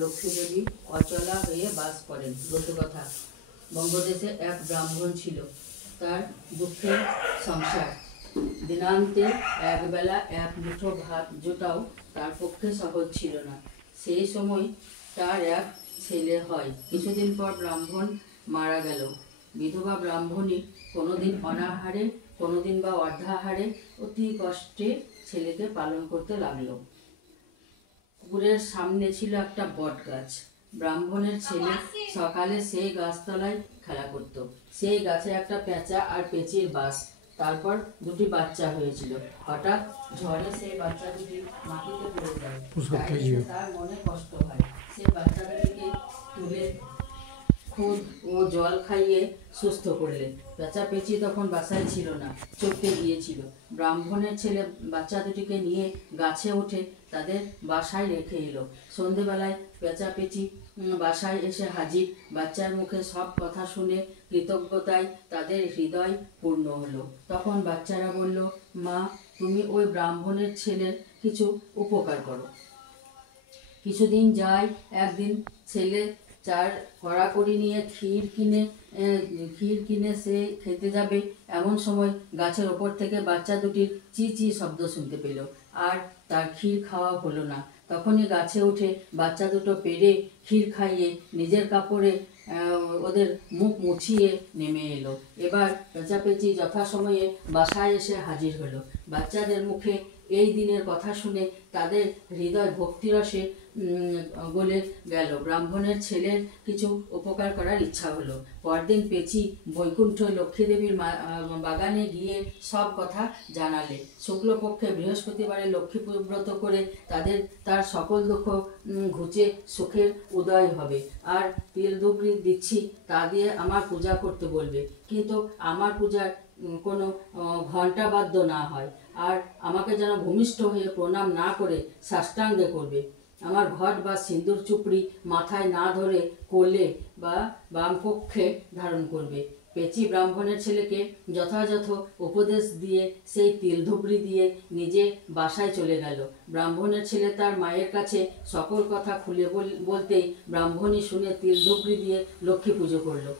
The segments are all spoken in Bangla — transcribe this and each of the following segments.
লক্ষ্মী দেবী অচলা হয়ে বাস করেন। ব্রতকথা। বঙ্গদেশে এক ব্রাহ্মণ ছিল, তার দুঃখের সংসার। দিনান্তে একবেলা এক মুঠো ভাত জোটাও তার পক্ষে সহজ ছিল না। সেই সময় তার এক ছেলে হয়। কিছুদিন পর ব্রাহ্মণ মারা গেল। বিধবা ব্রাহ্মণী কোনোদিন অনাহারে, কোনোদিন বা অর্ধাহারে অতি কষ্টে ছেলেকে পালন করতে লাগলো। পুকুরের সামনে ছিল একটা বট গাছ। ব্রাহ্মণের ছেলে সকালে সেই গাছতলায় খেলা করত। সেই গাছে একটা পেঁচা আর পেঁচির বাস, তারপর দুটি বাচ্চা হয়েছিল। হঠাৎ ঝড়ে সেই বাচ্চা দুটি মাটিতে পড়ে যায়। তার মনে কষ্ট হয়। সেই বাচ্চা দুটিকে তুলে খুদ ও জল খাইয়ে সুস্থ করলেন। পেঁচা পেঁচি তখন বাসায় ছিল না, চড়তে গিয়েছিল। ব্রাহ্মণের ছেলে বাচ্চা দুটিকে নিয়ে গাছে উঠে তাদের বাসায় রেখে এলো। সন্ধেবেলায় পেঁচা পেঁচি বাসায় এসে হাজির। বাচ্চার মুখে সব কথা শুনে কৃতজ্ঞতায় তাদের হৃদয় পূর্ণ হলো। তখন বাচ্চারা বলল, মা, তুমি ওই ব্রাহ্মণের ছেলের কিছু উপকার করো। কিছুদিন যায়। একদিন ছেলে চার কড়াকড়ি নিয়ে ক্ষীর কিনে সে খেতে যাবে, এমন সময় গাছের ওপর থেকে বাচ্চা দুটির চি চি শব্দ শুনতে পেল। আর তার ক্ষীর খাওয়া হলো না। তখনই গাছে উঠে বাচ্চা দুটো পেড়ে ক্ষীর খাইয়ে নিজের কাপড়ে ওদের মুখ মুছিয়ে নেমে এলো। এবার পেঁচাপেঁচি যথাসময়ে বাসায় এসে হাজির হলো। বাচ্চাদের মুখে এই দিনের কথা শুনে তাদের হৃদয় ভক্তিরসে গলে গেল। ব্রাহ্মণের ছেলের কিছু উপকার করার ইচ্ছা হলো। পরদিন পেঁচি বৈকুণ্ঠ লক্ষ্মী দেবীর বাগানে গিয়ে সব কথা জানালে। শুক্লপক্ষে বৃহস্পতিবারে লক্ষ্মী ব্রত করে তার সকল দুঃখ ঘুচে সুখের উদয় হবে। আর তিল ধুবড়ি দিচ্ছি, তা দিয়ে আমার পূজা করতে বলবে, কিন্তু আমার পূজার কোনো ঘণ্টা বাদ্য না হয়। আর আমাকে যেন ভূমিষ্ঠ হয়ে প্রণাম না করে সাষ্টাঙ্গে করবে। আমার ঘট বা সিন্দুর চুপড়ি মাথায় না ধরে কোলে বা বামপক্ষে ধারণ করবে। পেঁচি ব্রাহ্মণের ছেলেকে যথাযথ উপদেশ দিয়ে সেই তিল ধুবড়ি দিয়ে নিজে বাসায় চলে গেল। ব্রাহ্মণের ছেলে তার মায়ের কাছে সকল কথা খুলে বলতেই ব্রাহ্মণী শুনে তিল ধুবড়ি দিয়ে লক্ষ্মী পুজো করলো।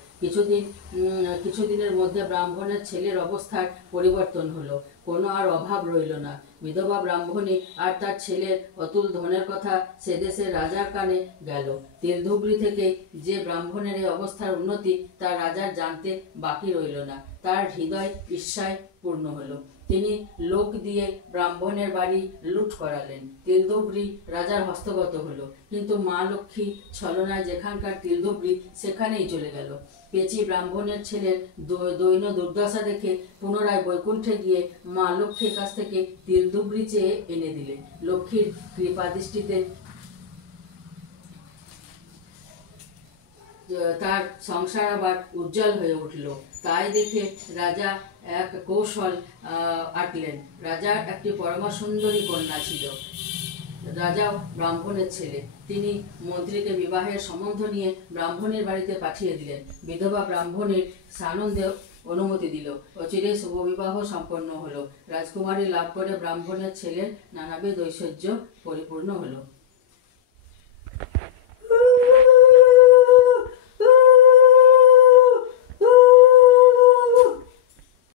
কিছুদিনের মধ্যে ব্রাহ্মণের ছেলের অবস্থার পরিবর্তন হলো। কোনো আর অভাব রইল না। বিধবা ব্রাহ্মণী আর তার ছেলের অতুল ধনের কথা সে দেশের রাজার কানে গেল। তিলধুবড়ি থেকে যে ব্রাহ্মণের এই অবস্থার উন্নতি তা রাজার জানতে বাকি রইল না। তার হৃদয় ঈর্ষায় পূর্ণ হলো। তিনি লোক দিয়ে ব্রাহ্মণের বাড়ি লুট করালেন। তিলধুবড়ি রাজার হস্তগত হলো, কিন্তু মা লক্ষ্মী ছলনায় যেখানকার তিলধুবড়ি সেখানেই চলে গেল। পেঁচি ব্রাহ্মণের ছেলের দৈন্য দুর্দশা দেখে পুনরায় বৈকুণ্ঠে গিয়ে মা লক্ষ্মীর কাছ থেকে তিলধুবড়ি চেয়ে এনে দিলে। লক্ষ্মীর কৃপাদৃষ্টিতে তার সংসার আবার উজ্জ্বল হয়ে উঠল। তাই দেখে রাজা এক কৌশল আঁটলেন। রাজার একটি পরমা সুন্দরী কন্যা ছিল। রাজাও ব্রাহ্মণের ছেলে। তিনি মন্ত্রীকে বিবাহের সম্বন্ধ নিয়ে ব্রাহ্মণের বাড়িতে পাঠিয়ে দিলেন। বিধবা ব্রাহ্মণের সানন্দে অনুমতি দিল। অচিরে শুভ বিবাহ সম্পন্ন হলো। রাজকুমারী লাভ করে ব্রাহ্মণের ছেলের নানাবিধ ঐশ্বর্য পরিপূর্ণ হলো।